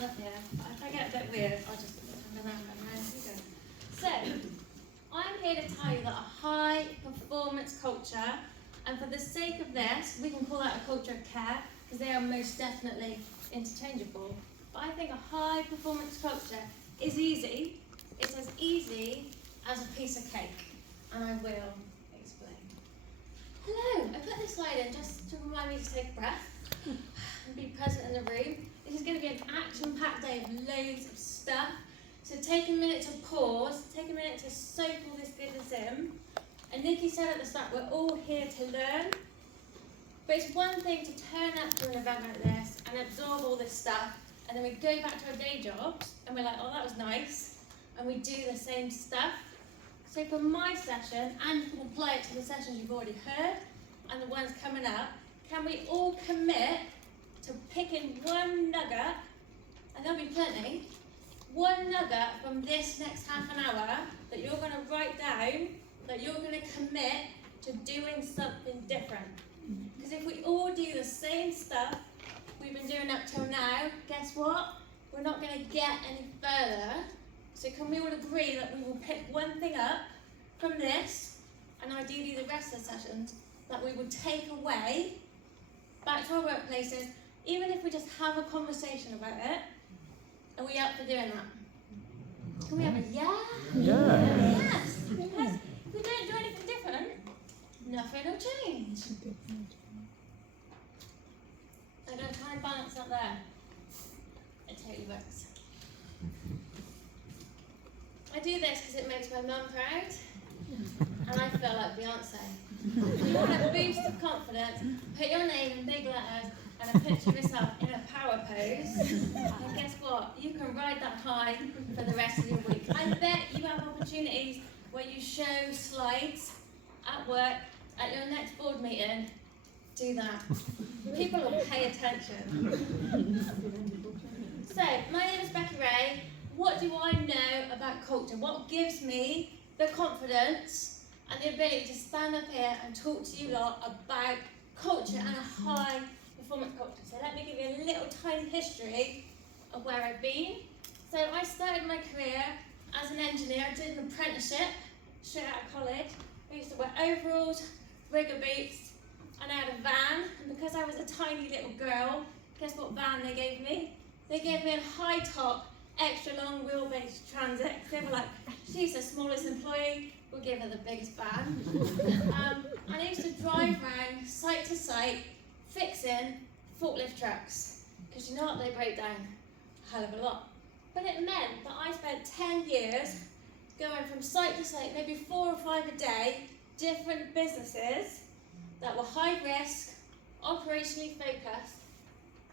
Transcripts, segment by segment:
stand up here. If I get a bit weird, I'll just turn around and you go. So, I'm here to tell you that a high performance culture, and for the sake of this, we can call that a culture of care, because they are most definitely interchangeable. But I think a high performance culture is easy. It's as easy as a piece of cake, and I will explain. Hello, I put this slide in just to remind me to take a breath and be present in the room. This is going to be an action-packed day of loads of stuff. So take a minute to pause, take a minute to soak all this goodness in. And Nikki said at the start, we're all here to learn. But it's one thing to turn up to an event like this and absorb all this stuff, and then we go back to our day jobs and we're like, oh, that was nice, and we do the same stuff. So for my session, and you can apply it to the sessions you've already heard and the ones coming up, can we all commit to picking one nugget, and there'll be plenty, one nugget from this next half an hour that you're going to write down, that you're going to commit to doing something different. Because if we all do the same stuff we've been doing up till now, guess what? We're not going to get any further. So can we all agree that we will pick one thing up from this, and ideally the rest of the sessions, that we will take away back to our workplaces, even if we just have a conversation about it? Are we up for doing that? Can we have a yeah? Yeah. Yes. Because if we don't do anything different, nothing will change. I'm going to try and balance up there. It totally works. I do this because it makes my mum proud, and I feel like Beyonce. If you want a boost of confidence, put your name in big letters and a picture of yourself in a power pose, and guess what? You can ride that high for the rest of your week. I bet you have opportunities where you show slides at work, at your next board meeting. Do that. People will pay attention. So, my name is Becky Ray. What do I know about culture? What gives me the confidence and the ability to stand up here and talk to you lot about culture and a high performance culture? So let me give you a little tiny history of where I've been. So I started my career as an engineer. I did an apprenticeship straight out of college. I used to wear overalls, rigger boots, and I had a van. And because I was a tiny little girl, guess what van they gave me? They gave me a high top, extra long wheelbase Transit. They were like, she's the smallest employee, we'll give her the biggest van. And I used to drive around site to site fixing forklift trucks, because you know what, they break down a hell of a lot. But it meant that I spent 10 years going from site to site, maybe 4 or 5 a day, different businesses that were high risk, operationally focused.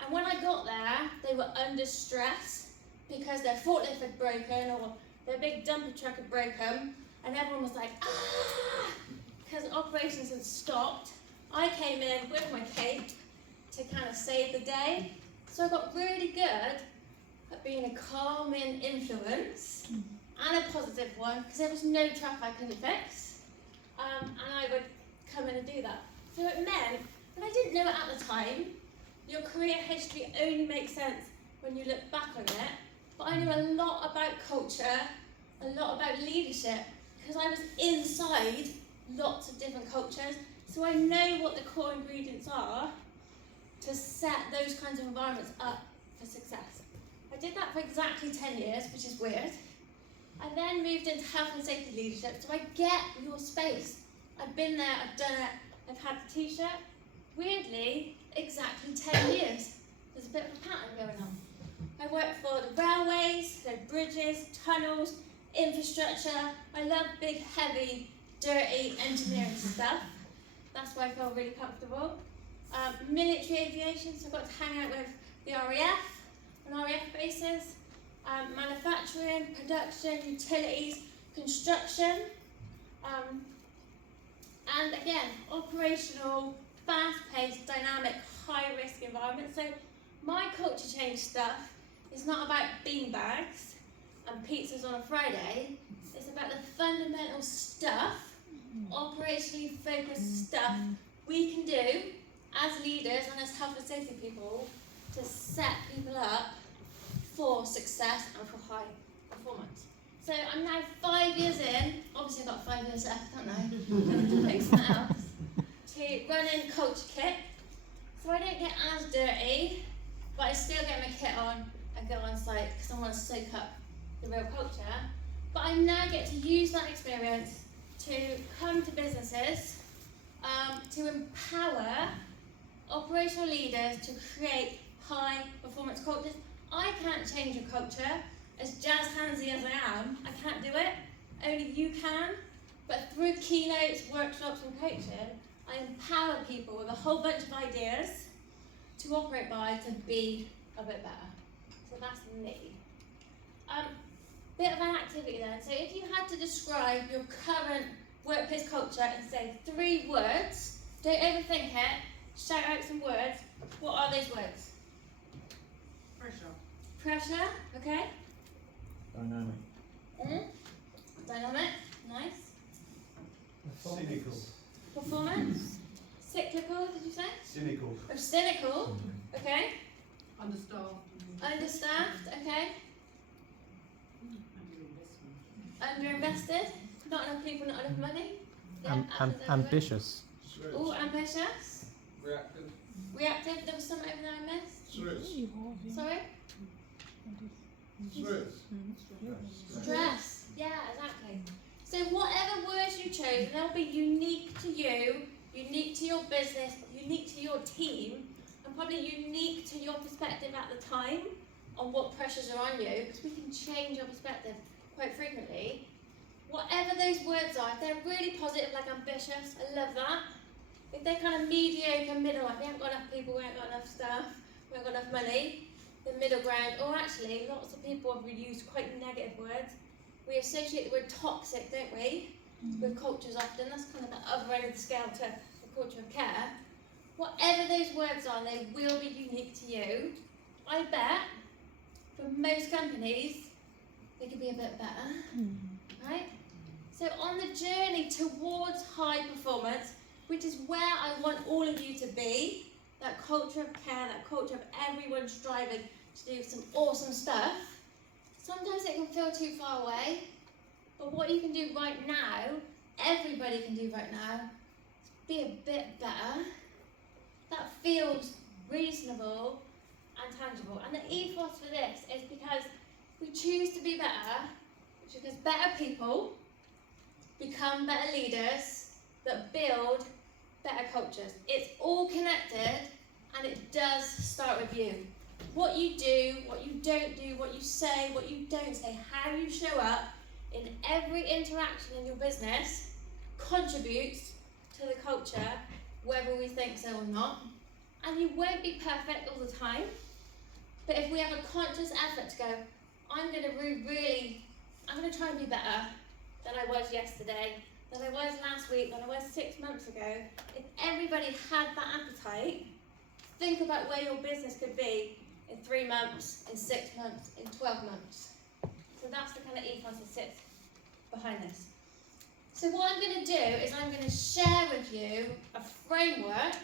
And when I got there, they were under stress because their forklift had broken or their big dumper truck had broken, and everyone was like, ah, because operations had stopped. I came in with my cape to kind of save the day. So I got really good at being a calming influence and a positive one, because there was no truck I couldn't fix. And I would come in and do that. So it meant, and I didn't know it at the time, your career history only makes sense when you look back on it, but I knew a lot about culture, a lot about leadership, because I was inside lots of different cultures, so I know what the core ingredients are to set those kinds of environments up for success. I did that for exactly 10 years, which is weird. I then moved into health and safety leadership, so I get your space. I've been there, I've done it, I've had the t-shirt. Weirdly, exactly 10 years. There's a bit of a pattern going on. I worked for the railways, so bridges, tunnels, infrastructure. I love big, heavy, dirty engineering stuff. That's why I feel really comfortable. Military aviation, so I got to hang out with the RAF on RAF bases. Manufacturing, production, utilities, construction. And again, operational, fast-paced, dynamic, high-risk environment. So my culture change stuff is not about beanbags and pizzas on a Friday. It's about the fundamental stuff, operationally focused stuff we can do as leaders and as health and safety people to set people up for success and for high performance. So I'm now 5 years in, obviously I've got 5 years left, haven't I? To pick something else, to running Culture Kit. So I don't get as dirty, but I still get my kit on and go on site because I want to soak up the real culture. But I now get to use that experience to come to businesses to empower operational leaders to create high performance cultures. I can't change a culture, as jazz handsy as I am, I can't do it, only you can. But through keynotes, workshops and coaching, I empower people with a whole bunch of ideas to operate by to be a bit better. So that's me. Bit of an activity then. So if you had to describe your current workplace culture and say 3 words, don't overthink it, shout out some words. What are those words? Pressure. Pressure, okay. Dynamic. Dynamic, nice. Cynical. Performance. Cyclical, did you say? Cynical. Or cynical, okay. Understaffed. Understaffed, okay. Underinvested. Not enough people, not enough money. Yeah, Ambitious. Oh, ambitious. Reactive. Reactive, there was something over there I missed. Stress. Sorry? Stress. Stress. Yeah, exactly. So whatever words you chose, they'll be unique to you, unique to your business, unique to your team, and probably unique to your perspective at the time on what pressures are on you, because we can change our perspective quite frequently. Whatever those words are, if they're really positive, like ambitious, I love that. If they're kind of mediocre, middle, like we haven't got enough people, we haven't got enough staff, we haven't got enough money, the middle ground, or actually lots of people have used quite negative words. We associate the word toxic, don't we, with cultures often. That's kind of the other end of the scale to the culture of care. Whatever those words are, they will be unique to you. I bet for most companies, they could be a bit better, right? So on the journey towards high performance, which is where I want all of you to be, that culture of care, that culture of everyone striving to do some awesome stuff, sometimes it can feel too far away, but what you can do right now, everybody can do right now, is be a bit better. That feels reasonable and tangible. And the ethos for this is because we choose to be better, which is because better people become better leaders that build better cultures. It's all connected, and it does start with you. What you do, what you don't do, what you say, what you don't say, how you show up in every interaction in your business contributes to the culture, whether we think so or not. And you won't be perfect all the time, but if we have a conscious effort to go, I'm going to try and be better than I was yesterday, than I was last week, than I was 6 months ago. If everybody had that appetite, think about where your business could be in 3 months, in 6 months, in 12 months. So that's the kind of ethos that sits behind this. So what I'm going to do is I'm going to share with you a framework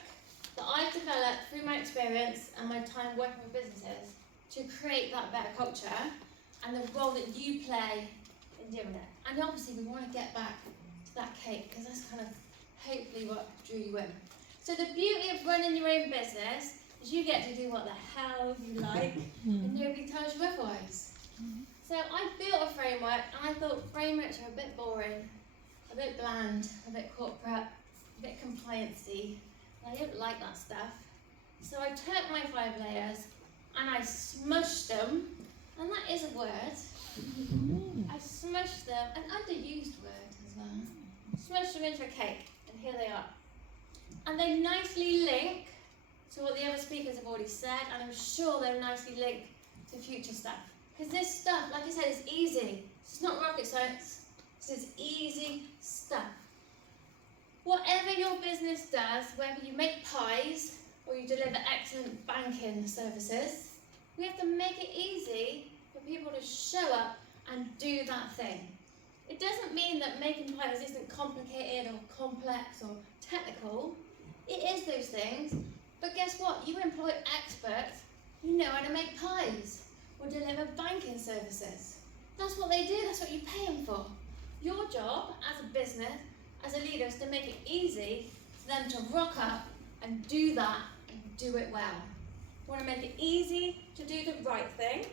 that I've developed through my experience and my time working with businesses to create that better culture and the role that you play in doing it. And obviously we want to get back to that cake because that's kind of hopefully what drew you in. So the beauty of running your own business is you get to do what the hell you like and nobody tells you otherwise. So I built a framework and I thought frameworks are a bit boring, a bit bland, a bit corporate, a bit compliance-y. I don't like that stuff. So I took my 5 layers and I smushed them, and that is a word. I smushed them, an underused word as well. Smushed them into a cake, and here they are. And they nicely link to what the other speakers have already said, and I'm sure they'll nicely link to future stuff. Because this stuff, like I said, is easy. It's not rocket science. This is easy stuff. Whatever your business does, whether you make pies or you deliver excellent banking services, we have to make it easy for people to show up and do that thing. It doesn't mean that making pies isn't complicated or complex or technical. It is those things, but guess what? You employ experts who know how to make pies, will deliver banking services. That's what they do, that's what you pay them for. Your job as a business, as a leader, is to make it easy for them to rock up and do that and do it well. You want to make it easy to do the right thing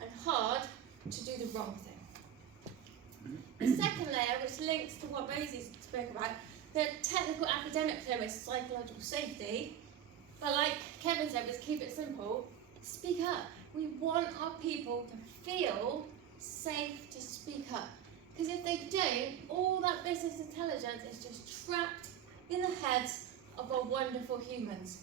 and hard to do the wrong thing. The second layer, which links to what Rosie spoke about, the technical academic term is psychological safety. But like Kevin said, let's keep it simple. Speak up. We want our people to feel safe to speak up. Because if they don't, all that business intelligence is just trapped in the heads of our wonderful humans.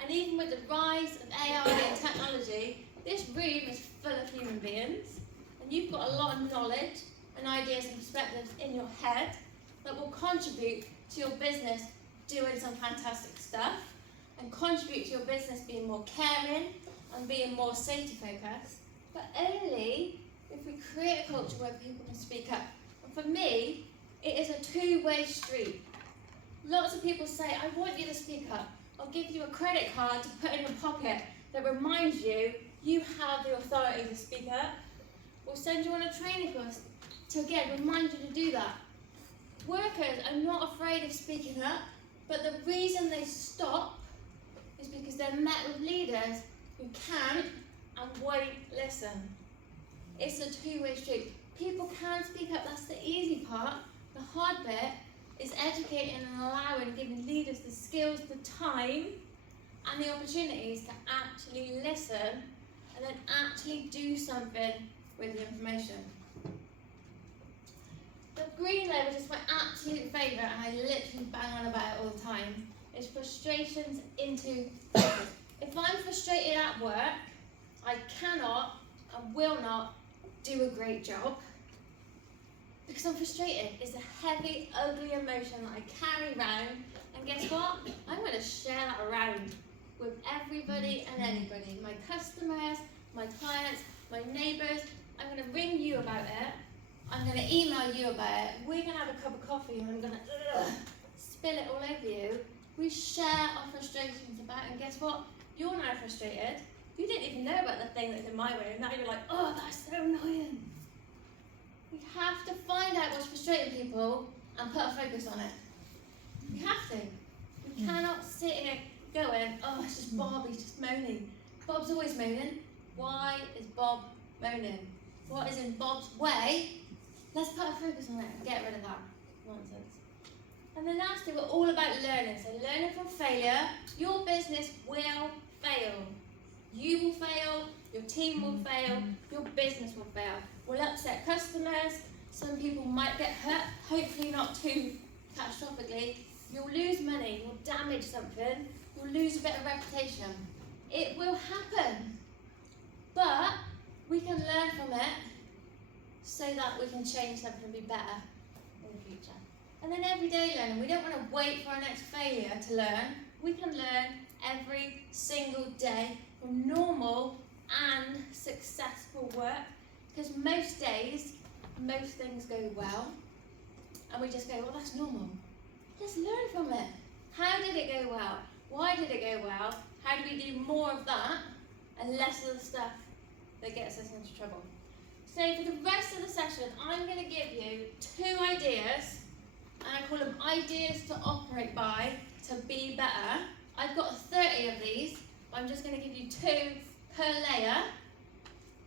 And even with the rise of AI and technology, this room is full of human beings. And you've got a lot of knowledge and ideas and perspectives in your head that will contribute to your business doing some fantastic stuff and contribute to your business being more caring and being more safety focused, but only if we create a culture where people can speak up. And for me, it is a two-way street. Lots of people say, I want you to speak up. I'll give you a credit card to put in your pocket that reminds you you have the authority to speak up. We'll send you on a training course to, again, remind you to do that. Workers are not afraid of speaking up, but the reason they stop is because they're met with leaders who can't and won't listen. It's a two-way street. People can speak up, that's the easy part. The hard bit is educating and allowing, giving leaders the skills, the time, and the opportunities to actually listen and then actually do something with the information. The green layer, which is my absolute favourite, and I literally bang on about it all the time, is frustrations into focus. If I'm frustrated at work, I cannot and will not do a great job because I'm frustrated. It's a heavy, ugly emotion that I carry around, and guess what? I'm going to share that around with everybody and anybody. My customers, my clients, my neighbours. I'm going to ring you about it. I'm going to email you about it. We're going to have a cup of coffee and I'm going to spill it all over you. We share our frustrations about it, and guess what? You're now frustrated. You didn't even know about the thing that's in my way, and now you're like, oh, that's so annoying. We have to find out what's frustrating people and put a focus on it. We have to. We cannot sit here going, oh, it's just Bob, he's just moaning. Bob's always moaning. Why is Bob moaning? What is in Bob's way? Let's put a focus on it and get rid of that nonsense. And then lastly, we're all about learning. So learning from failure. Your business will fail. You will fail, your team will fail, your business will fail. We'll upset customers, some people might get hurt, hopefully not too catastrophically. You'll lose money, you'll damage something, you'll lose a bit of reputation. It will happen. But we can learn from it so that we can change something and be better in the future. And then everyday learning. We don't want to wait for our next failure to learn. We can learn every single day from normal and successful work, because most days, most things go well, and we just go, well, that's normal. Let's learn from it. How did it go well? Why did it go well? How do we do more of that and less of the stuff that gets us into trouble? So for the rest of the session, I'm going to give you 2 ideas, and I call them ideas to operate by to be better. I've got 30 of these. I'm just going to give you 2 per layer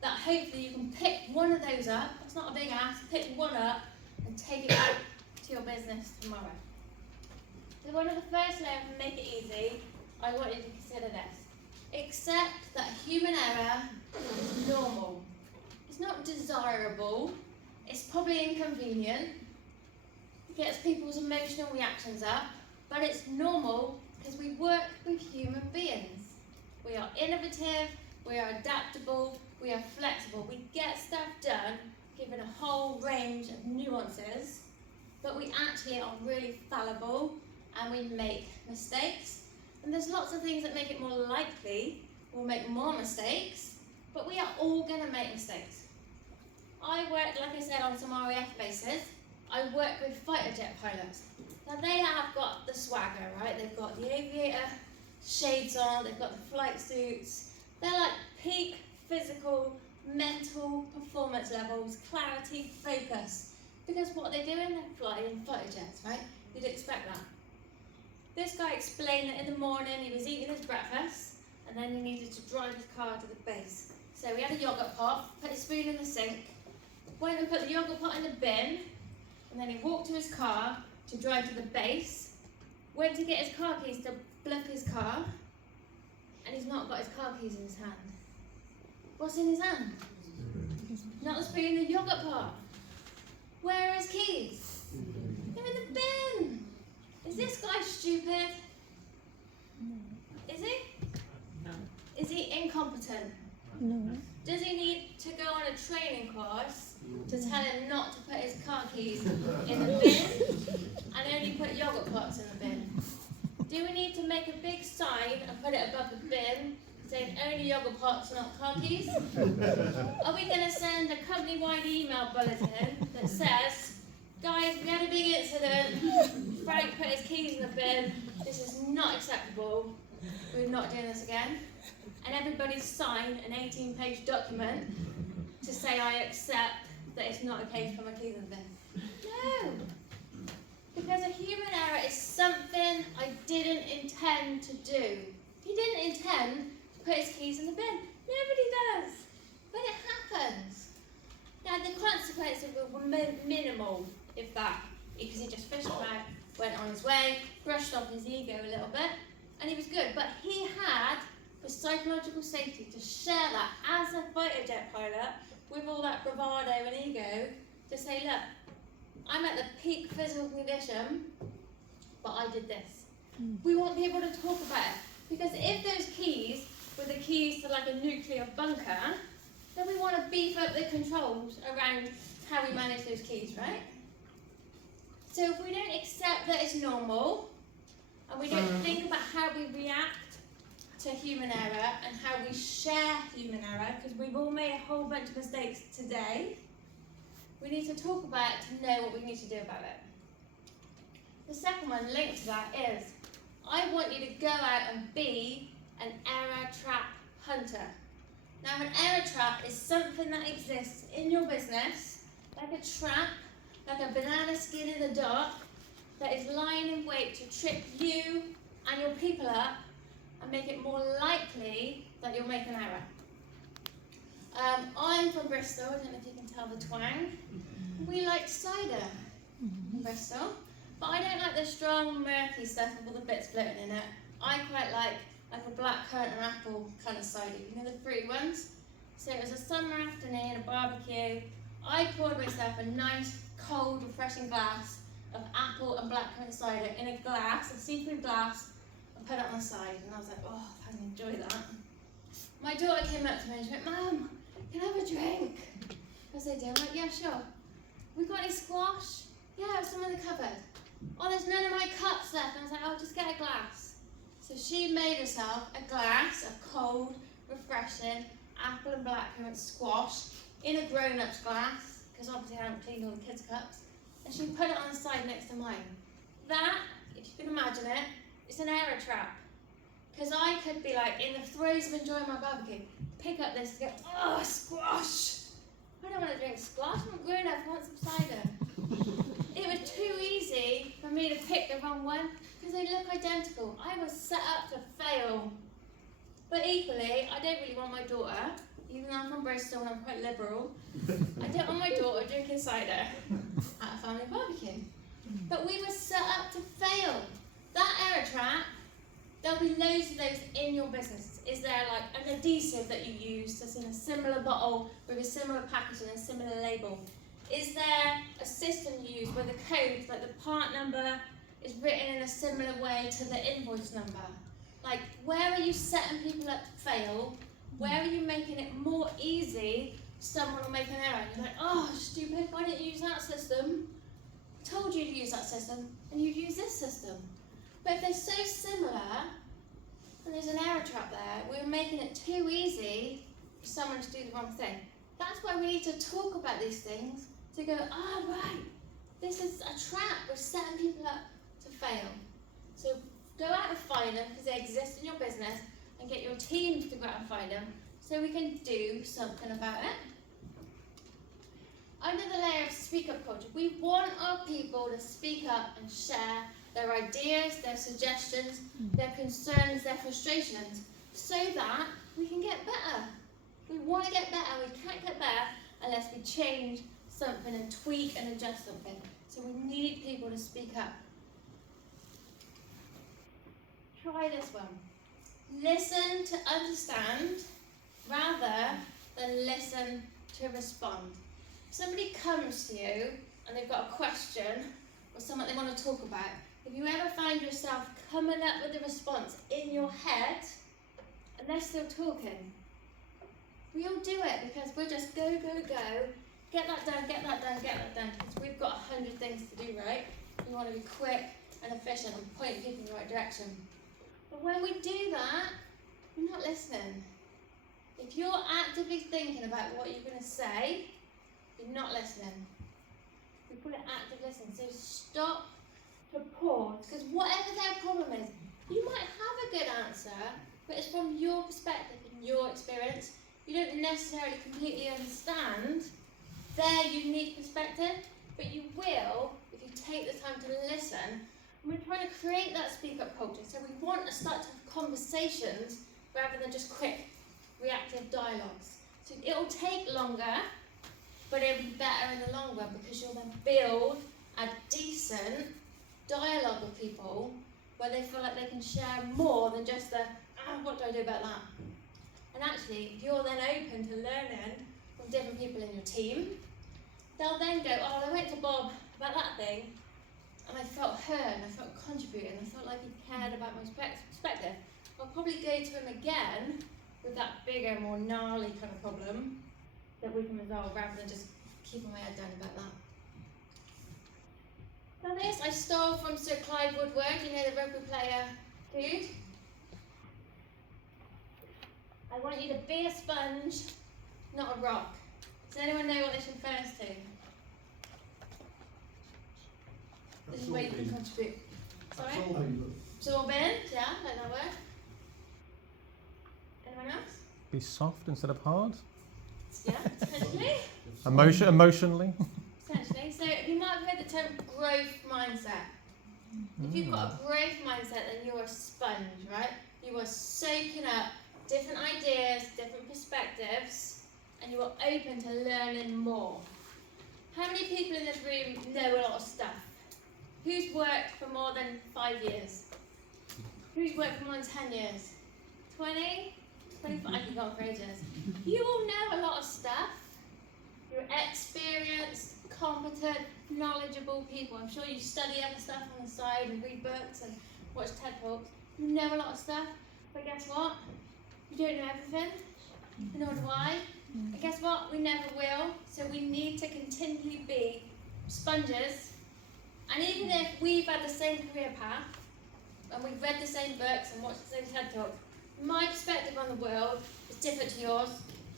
that hopefully you can pick one of those up. It's not a big ask. Pick one up and take it out to your business tomorrow. So one of the first layers, to make it easy, I want you to consider this. Accept that human error is normal. It's not desirable. It's probably inconvenient. It gets people's emotional reactions up, but it's normal because we work with human beings. We are innovative, we are adaptable, we are flexible. We get stuff done given a whole range of nuances, but we actually are really fallible and we make mistakes. And there's lots of things that make it more likely we'll make more mistakes, but we are all going to make mistakes. I work, like I said, on some RAF bases. I work with fighter jet pilots. Now they have got the swagger, right? They've got the aviator shades on, they've got the flight suits. They're like peak physical, mental performance levels, clarity, focus. Because what are they doing? They're flying fighter jets, right? You'd expect that. This guy explained that in the morning he was eating his breakfast and then he needed to drive his car to the base. So he had a yogurt pot, put his spoon in the sink, went and put the yogurt pot in the bin, and then he walked to his car to drive to the base, went to get his car keys to bluff his car, and he's not got his car keys in his hand. What's in his hand? Not the spoon, the yogurt pot. Where are his keys? They're in the bin. Is this guy stupid? Is he? No. Is he incompetent? No. Does he need to go on a training course to tell him not to put his car keys in the bin and only put yogurt pots in the bin? Do we need to make a big sign and put it above the bin saying only yogurt pots, not car keys? Are we going to send a company-wide email bulletin that says, guys, we had a big incident, Frank put his keys in the bin, this is not acceptable, we're not doing this again? And everybody sign an 18-page document to say I accept that it's not okay to put my keys in the bin. No! Because a human error is something I didn't intend to do. He didn't intend to put his keys in the bin. Nobody does. But it happens. Now the consequences were minimal, if that, because he just fished about, went on his way, brushed off his ego a little bit, and he was good. But he had the psychological safety to share that as a fighter jet pilot with all that bravado and ego to say, look, I'm at the peak physical condition, but I did this. We want people to talk about it. Because if those keys were the keys to like a nuclear bunker, then we want to beef up the controls around how we manage those keys, right? So if we don't accept that it's normal, and we don't think about how we react to human error and how we share human error, because we've all made a whole bunch of mistakes today, we need to talk about it to know what we need to do about it. The second one linked to that is, I want you to go out and be an error trap hunter. Now an error trap is something that exists in your business, like a trap, like a banana skin in the dark, that is lying in wait to trip you and your people up and make it more likely that you'll make an error. I'm from Bristol, I don't know if you can tell the twang. We like cider in Bristol, but I don't like the strong, murky stuff with all the bits floating in it. I quite like a black currant and apple kind of cider, you know the fruity ones? So it was a summer afternoon, a barbecue. I poured myself a nice, cold, refreshing glass of apple and blackcurrant cider in a glass, a seafood glass, and put it on the side. And I was like, oh, I enjoy that. My daughter came up to me and she went, Mum, can I have a drink? I said, I'm like, yeah, sure. We got any squash? Yeah, some in the cupboard. Oh, there's none of my cups left. And I was like, oh, just get a glass. So she made herself a glass of cold, refreshing apple and blackcurrant squash in a grown-up's glass, because obviously I haven't cleaned all the kids' cups. And she put it on the side next to mine. That, if you can imagine it, it's an error trap. Because I could be like, in the throes of enjoying my barbecue, pick up this and go, oh, squash! I don't want to drink squash, I'm grown up, I want some cider. It was too easy for me to pick the wrong one, because they look identical. I was set up to fail. But equally, I don't really want my daughter, even though I'm from Bristol and I'm quite liberal, I don't want my daughter drinking cider at a family barbecue. But we were set up to fail. That error trap, there'll be loads of those in your business. Is there like an adhesive that you use that's in a similar bottle with a similar packaging and a similar label? Is there a system you use where the code, like the part number, is written in a similar way to the invoice number? Like, where are you setting people up to fail? Where are you making it more easy? Someone will make an error and you're like, oh, stupid, why didn't you use that system? I told you to use that system, and you use this system. But if they're so similar, and there's an error trap there, we're making it too easy for someone to do the wrong thing. That's why we need to talk about these things, to go, oh, right, this is a trap, we're setting people up to fail. So go out and find them, because they exist in your business, and get your teams to go out and find them, so we can do something about it. Under the layer of speak up culture, we want our people to speak up and share their ideas, their suggestions, their concerns, their frustrations, so that we can get better. We want to get better, we can't get better unless we change something and tweak and adjust something. So we need people to speak up. Try this one. Listen to understand rather than listen to respond. If somebody comes to you and they've got a question or something they want to talk about, if you ever find yourself coming up with a response in your head and they're still talking, we all do it because we're just go, go, go, get that done, get that done, get that done, because we've got 100 things to do, right? We want to be quick and efficient and point people in the right direction. But when we do that, we're not listening. If you're actively thinking about what you're going to say, you're not listening. We call it active listening. So stop to pause, because whatever their problem is, you might have a good answer, but it's from your perspective and your experience. You don't necessarily completely understand their unique perspective, but you will if you take the time to listen. And we're trying to create that speak up culture, so we want to start to have conversations rather than just quick reactive dialogues. So it'll take longer, but it'll be better in the long run, because you'll then build a decent dialogue with people where they feel like they can share more than just the, what do I do about that? And actually, if you're then open to learning from different people in your team, they'll then go, oh, I went to Bob about that thing, and I felt heard, and I felt contributed, and I felt like he cared about my perspective. I'll probably go to him again with that bigger, more gnarly kind of problem that we can resolve, rather than just keeping my head down about that. Now this I stole from Sir Clive Woodward, you know, the rugby player dude. I want you to be a sponge, not a rock. Does anyone know what this refers to? This is where you can contribute. Sorry? Absorb in, yeah, like that word. Anyone else? Be soft instead of hard. Yeah, potentially. Emotionally. Essentially. So you might have heard the term growth mindset. If you've got a growth mindset, then you're a sponge, right? You are soaking up different ideas, different perspectives, and you are open to learning more. How many people in this room know a lot of stuff? Who's worked for more than 5 years? Who's worked for more than 10 years? 20? 25? I could go on for ages. You all know a lot of stuff. You're experienced, competent, knowledgeable people. I'm sure you study other stuff on the side and read books and watch TED Talks. You know a lot of stuff, but guess what? You don't know everything, nor do I. And guess what? We never will. So we need to continually be sponges. And even if we've had the same career path, and we've read the same books and watched the same TED Talks, my perspective on the world is different to yours.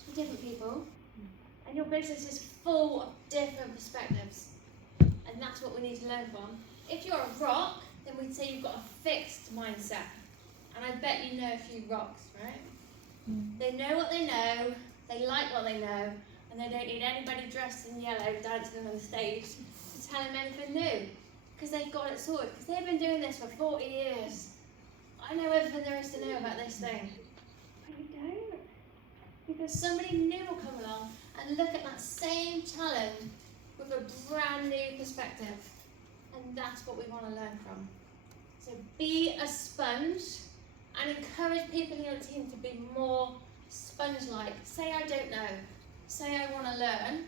We're different people. And your business is full of different perspectives. And that's what we need to learn from. If you're a rock, then we'd say you've got a fixed mindset. And I bet you know a few rocks, right? They know what they know, they like what they know, and they don't need anybody dressed in yellow dancing on the stage to tell them anything new. Because they've got it sorted. Because they've been doing this for 40 years. I know everything there is to know about this thing. But you don't. Because somebody new will come along and look at that same challenge with a brand new perspective. And that's what we want to learn from. So be a sponge and encourage people in your team to be more sponge-like. Say I don't know. Say I want to learn.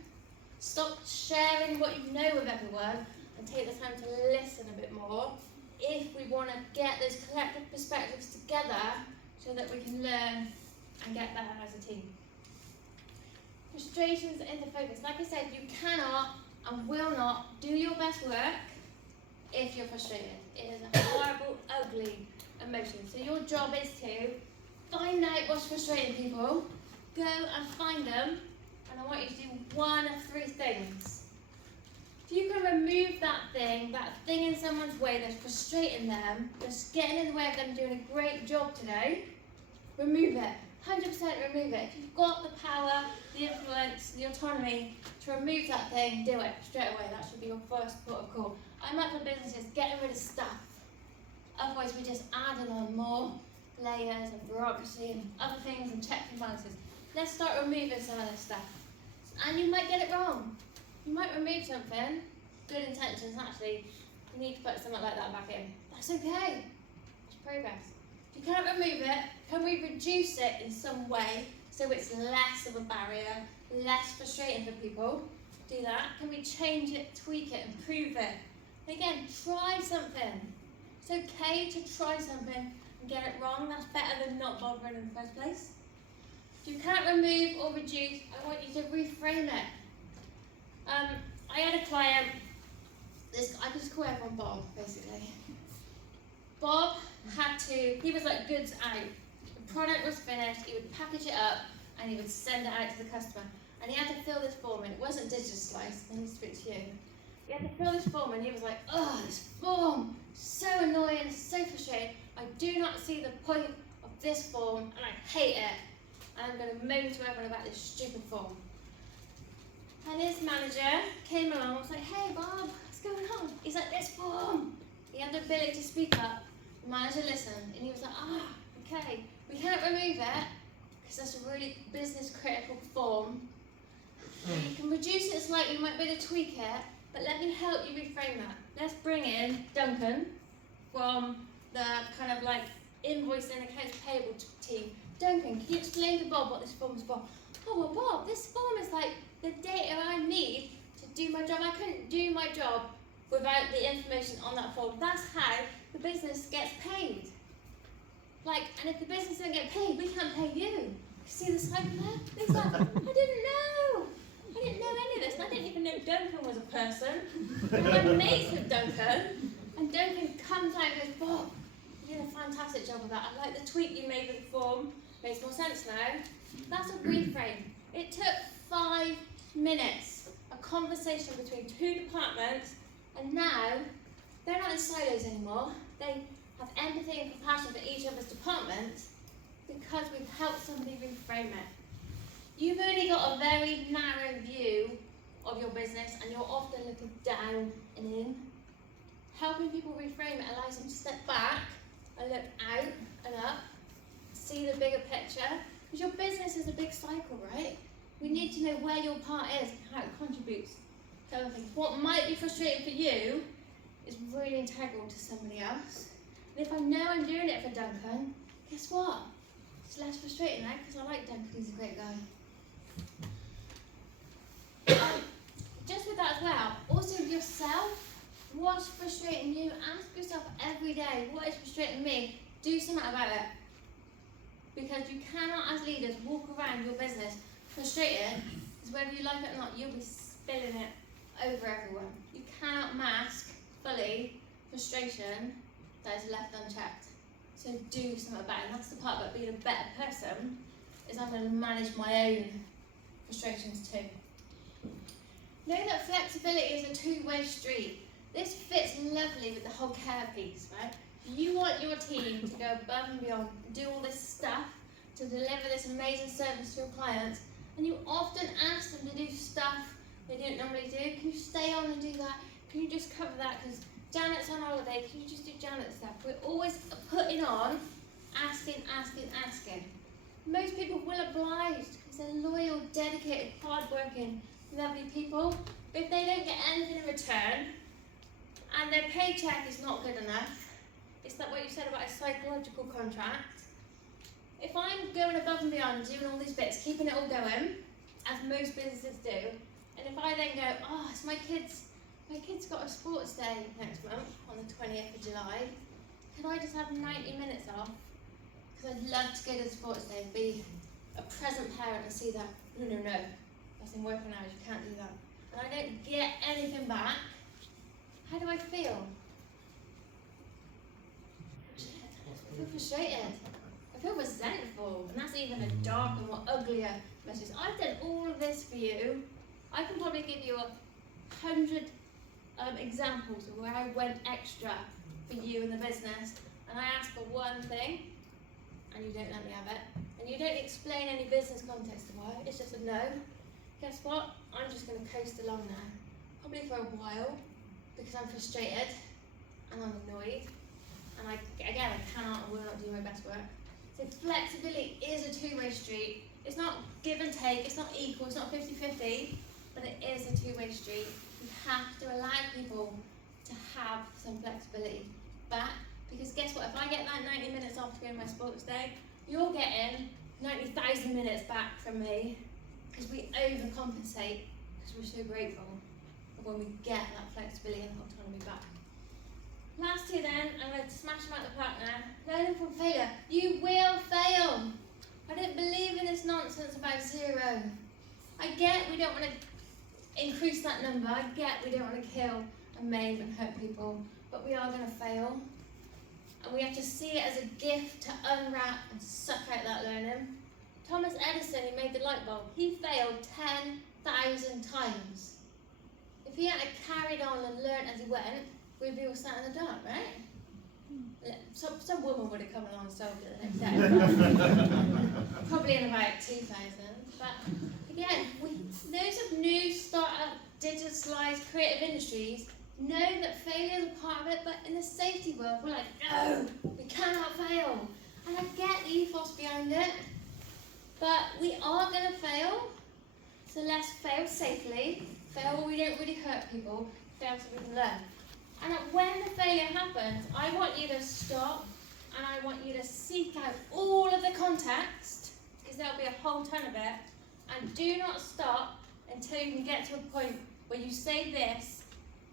Stop sharing what you know with everyone and take the time to listen a bit more if we want to get those collective perspectives together so that we can learn and get better as a team. Frustrations in the focus. Like I said, you cannot and will not do your best work if you're frustrated. It is a horrible, ugly emotion. So your job is to find out what's frustrating people, go and find them, and I want you to do one of 3 things. If you can remove that thing in someone's way that's frustrating them, that's getting in the way of them doing a great job today, remove it. 100% remove it. If you've got the power, the influence, the autonomy to remove that thing, do it straight away. That should be your first port of call. I'm up for businesses getting rid of stuff. Otherwise, we just adding on more layers and bureaucracy and other things and checks and balances. Let's start removing some of this stuff. And you might get it wrong. You might remove something, good intentions, actually, you need to put something like that back in. That's okay. It's progress. If you can't remove it, can we reduce it in some way so it's less of a barrier, less frustrating for people? Do that. Can we change it, tweak it, improve it? Again, try something. It's okay to try something and get it wrong. That's better than not bothering in the first place. If you can't remove or reduce, I want you to reframe it. I had a client, I could just call everyone Bob, basically. Bob he was like goods out. The product was finished, he would package it up and he would send it out to the customer. And he had to fill this form, and it wasn't digitalised, then he switched to you. He had to fill this form and he was like, oh, this form, so annoying, so frustrating. I do not see the point of this form and I hate it. And I'm going to moan to everyone about this stupid form. And his manager came along and was like, hey Bob, what's going on? He's like, this form. He had the ability to speak up. The manager listened and he was like, okay, we can't remove it because that's a really business critical form. You can reduce it slightly, you might be able to tweak it, but let me help you reframe that. Let's bring in Duncan from the kind of like invoice and accounts payable team. Duncan, can you explain to Bob what this form is for? Oh, well, Bob, this form is like the data I need to do my job. I couldn't do my job without the information on that form. That's how the business gets paid. Like, and if the business doesn't get paid, we can't pay you. See the cycle there? He's like, I didn't know. I didn't know any of this. And I didn't even know Duncan was a person. And I'm mates with Duncan. And Duncan comes out and goes, Bob, you did a fantastic job of that. I like the tweak you made with the form. Makes more sense now. That's a reframe. It took 5 minutes, a conversation between 2 departments, and now they're not in silos anymore. They have empathy and compassion for each other's departments because we've helped somebody reframe it. You've only got a very narrow view of your business and you're often looking down and in. Helping people reframe it allows them to step back and look out and up, see the bigger picture, because your business is a big cycle, right? We need to know where your part is and how it contributes to other things. What might be frustrating for you is really integral to somebody else. And if I know I'm doing it for Duncan, guess what? It's less frustrating now because I like Duncan, he's a great guy. Just with that as well, also yourself, what's frustrating you? Ask yourself every day, what is frustrating me? Do something about it. Because you cannot, as leaders, walk around your business frustrated, because whether you like it or not, you'll be spilling it over everyone. You cannot mask fully frustration that is left unchecked. So do something about it. And that's the part about being a better person, is I'm going to manage my own frustrations too. Know that flexibility is a two-way street. This fits lovely with the whole care piece, right? You want your team to go above and beyond, do all this stuff to deliver this amazing service to your clients, and you often ask them to do stuff they don't normally do. Can you stay on and do that? Can you just cover that? Because Janet's on holiday, can you just do Janet's stuff? We're always putting on, asking. Most people will oblige because they're loyal, dedicated, hard-working, lovely people. But if they don't get anything in return, and their paycheck is not good enough, it's like what you said about a psychological contract. If I'm going above and beyond, doing all these bits, keeping it all going, as most businesses do, and if I then go, oh, it's my kid's got a sports day next month on the 20th of July, can I just have 90 minutes off? Because I'd love to go to the sports day and be a present parent and see that, no, that's in working hours, you can't do that. And I don't get anything back, how do I feel? I feel frustrated. I feel resentful, and that's even a darker, more uglier message. I've done all of this for you. I can probably give you 100 examples of where I went extra for you in the business, and I ask for one thing, and you don't let me have it, and you don't explain any business context to why, it's just a no. Guess what? I'm just going to coast along now. Probably for a while, because I'm frustrated and I'm annoyed. And I cannot and will not do my best work. So flexibility is a two-way street. It's not give and take, it's not equal, it's not 50-50, but it is a two-way street. You have to allow people to have some flexibility back, because guess what, if I get that 90 minutes off to go to my sports day, you're getting 90,000 minutes back from me, because we overcompensate, because we're so grateful for when we get that flexibility and autonomy back. Last two then, I'm going to smash them out the park now. Learning from failure. You will fail. I don't believe in this nonsense about zero. I get we don't want to increase that number. I get we don't want to kill and maim and hurt people, but we are going to fail. And we have to see it as a gift to unwrap and suck out that learning. Thomas Edison, who made the light bulb, he failed 10,000 times. If he hadn't carried on and learned as he went, we'd be all sat in the dark, right? Some woman would have come along and solved it the next day. Probably in about 2000. But again, those of new startup, digitalised, creative industries know that failure is a part of it, but in the safety world, we're like, no, we cannot fail. And I get the ethos behind it, but we are going to fail. So let's fail safely, fail where we don't really hurt people, fail so we can learn. And when the failure happens, I want you to stop and I want you to seek out all of the context, because there'll be a whole ton of it, and do not stop until you can get to a point where you say this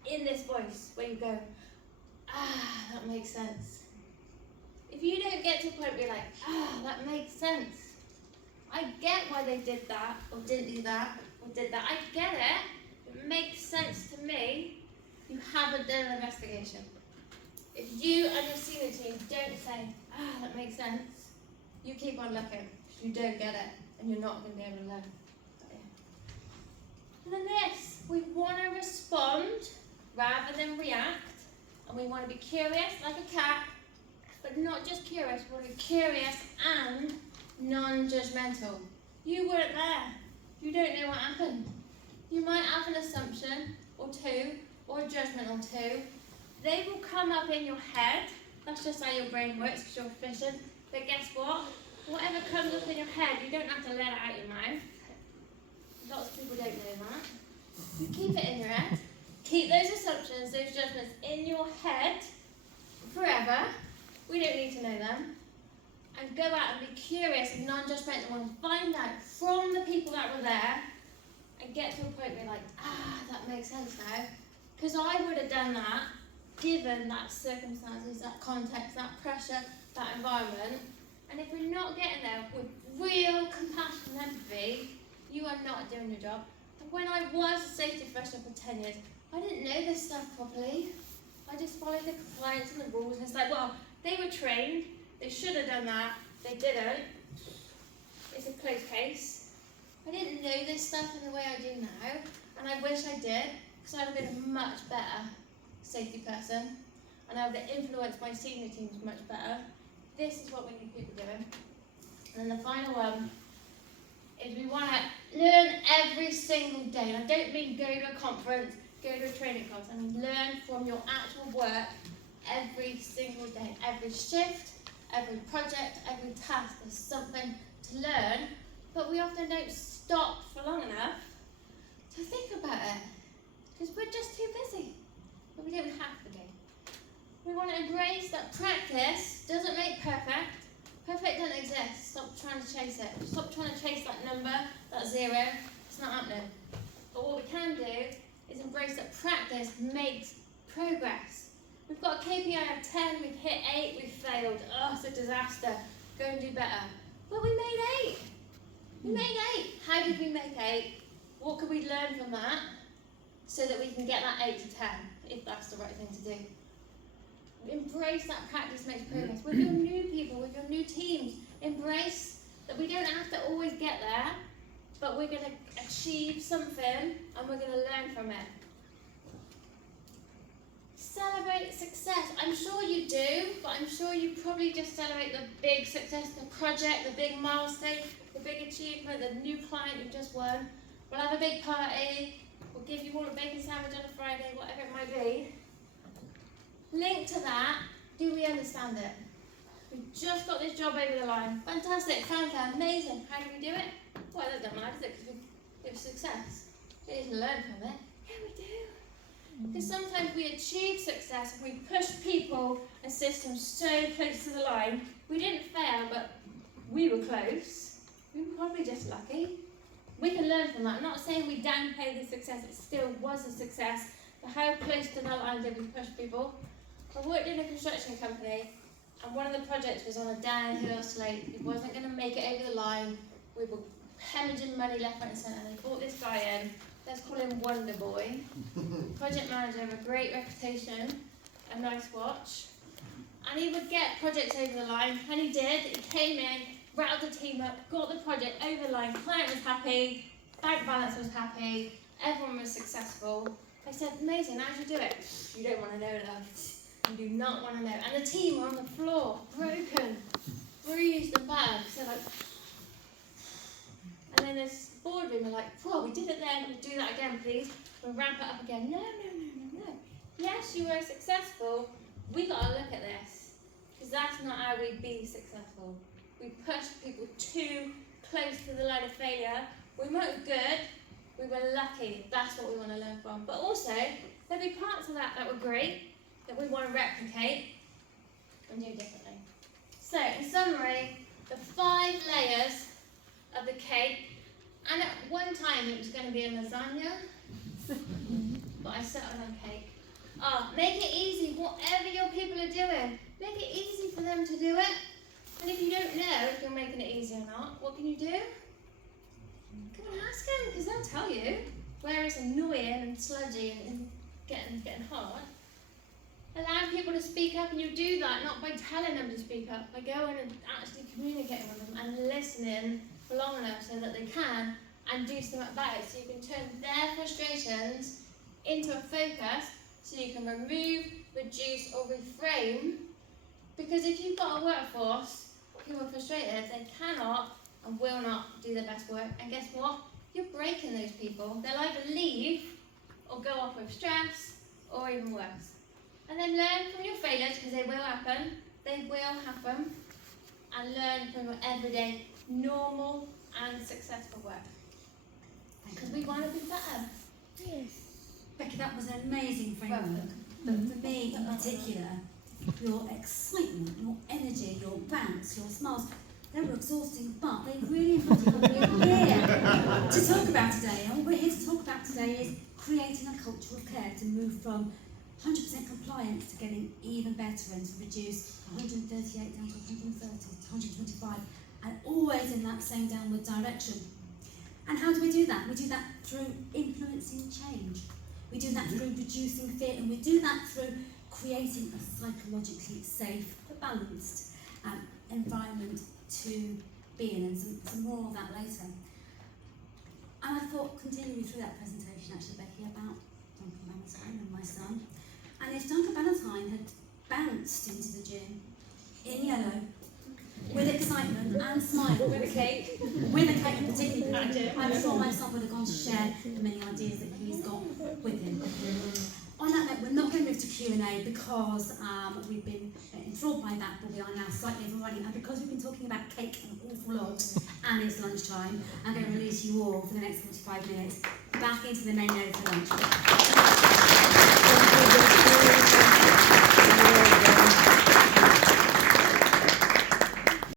in this voice, where you go, ah, that makes sense. If you don't get to a point where you're like, ah, that makes sense. I get why they did that, or didn't do that, or did that. I get it. It makes sense to me. You haven't done an investigation. If you and your senior team don't say, ah, that makes sense, you keep on looking. You don't get it, and you're not going to be able to learn. And then this, we want to respond rather than react, and we want to be curious like a cat, but not just curious, we want to be curious and non-judgmental. You weren't there. You don't know what happened. You might have an assumption or two, or a judgment or two. They will come up in your head. That's just how your brain works, because you're efficient. But guess what? Whatever comes up in your head, you don't have to let it out your mouth. Lots of people don't know that. You keep it in your head. Keep those assumptions, those judgments in your head forever. We don't need to know them. And go out and be curious and non-judgmental and find out from the people that were there, and get to a point where you're like, ah, that makes sense now. Because I would have done that, given that circumstances, that context, that pressure, that environment. And if we're not getting there with real compassion and empathy, you are not doing your job. And when I was a safety professional for 10 years, I didn't know this stuff properly. I just followed the compliance and the rules, and it's like, well, they were trained, they should have done that, they didn't. It's a closed case. I didn't know this stuff in the way I do now, and I wish I did, because I'd have been a much better safety person, and I would have influenced my senior teams much better. This is what we need people doing. And then the final one is we want to learn every single day. And I don't mean go to a conference, go to a training course. I mean learn from your actual work every single day. Every shift, every project, every task, there's something to learn. But we often don't stop for long enough to think about it, because we're just too busy. But we don't have to be. We want to embrace that practice doesn't make perfect. Perfect doesn't exist. Stop trying to chase it. Stop trying to chase that number, that zero. It's not happening. But what we can do is embrace that practice makes progress. We've got a KPI of 10, we've hit 8, we've failed. Oh, it's a disaster. Go and do better. But we made 8. We made 8. How did we make 8? What could we learn from that so that we can get that 8 to 10, if that's the right thing to do? Embrace that practice makes progress. With your new people, with your new teams, embrace that we don't have to always get there, but we're going to achieve something and we're going to learn from it. Celebrate success. I'm sure you do, but I'm sure you probably just celebrate the big success, the project, the big milestone, the big achievement, the new client you just won. We'll have a big party. We'll give you all a bacon sandwich on a Friday, whatever it might be. Linked to that, do we understand it? We've just got this job over the line. Fantastic, fantastic, amazing. How do we do it? Well, that doesn't matter, does it? Because it was success. We need to learn from it. Yeah, we do. Because sometimes we achieve success and we push people and systems so close to the line. We didn't fail, but we were close. We were probably just lucky. We can learn from that. I'm not saying we downplay the success, it still was a success. But how close to the line did we push people? I worked in a construction company and one of the projects was on a downhill slope. It wasn't going to make it over the line. We were hemorrhaging money left, right and centre. They brought this guy in. Let's call him Wonder Boy. Project manager with a great reputation, a nice watch. And he would get projects over the line, and he did. He came in, rattled the team up, got the project over the line, client was happy, bank balance was happy, everyone was successful. I said, amazing, how did you do it? You don't want to know, love. You do not want to know. And the team were on the floor, broken, bruised and battered. So like, and then this boardroom were like, whoa, we did it then, we'll do that again, please. We'll ramp it up again. No. Yes, you were successful. We got to look at this. Because that's not how we be successful. We pushed people too close to the line of failure. We weren't good. We were lucky. That's what we want to learn from. But also, there'll be parts of that were great, that we want to replicate and do differently. So, in summary, the 5 layers of the cake. And at one time it was going to be a lasagna, but I settled on cake. Make it easy, whatever your people are doing. Make it easy for them to do it. And if you don't know if you're making it easy or not, what can you do? Come and ask them, because they'll tell you where it's annoying and sludgy and getting hard. Allow people to speak up, and you do that not by telling them to speak up, by going and actually communicating with them and listening long enough so that they can and do something about it, so you can turn their frustrations into a focus, so you can remove, reduce or reframe. Because if you've got a workforce who are frustrated, they cannot and will not do their best work, and guess what? You're breaking those people. They'll either leave or go off with stress or even worse. And then learn from your failures, because they will happen, and learn from your everyday normal and successful work. Because we want to be better. Yes. Becky, that was an amazing framework. But for me in particular, your excitement, your energy, your bounce, your smiles, they were exhausting, but they really embody what we're here to talk about today. And what we're here to talk about today is creating a culture of care to move from 100% compliance to getting even better and to reduce 138 down to 130 to 125. And always in that same downward direction. And how do we do that? We do that through influencing change. We do that through reducing fear, and we do that through creating a psychologically safe but balanced environment to be in, and some more of that later. And I thought, continuing through that presentation actually, Becky, about Duncan Valentine and my son. And if Duncan Valentine had bounced into the gym in yellow, with excitement and smiles. With a cake. With a cake particularly. I'm sure my son would have gone to share the many ideas that he's got with him. On that note, we're not going to move to Q&A because we've been enthralled by that, but we are now slightly overrunning. And because we've been talking about cake an awful lot, and it's lunchtime, I'm going to release you all for the next 45 minutes back into the main area for lunch.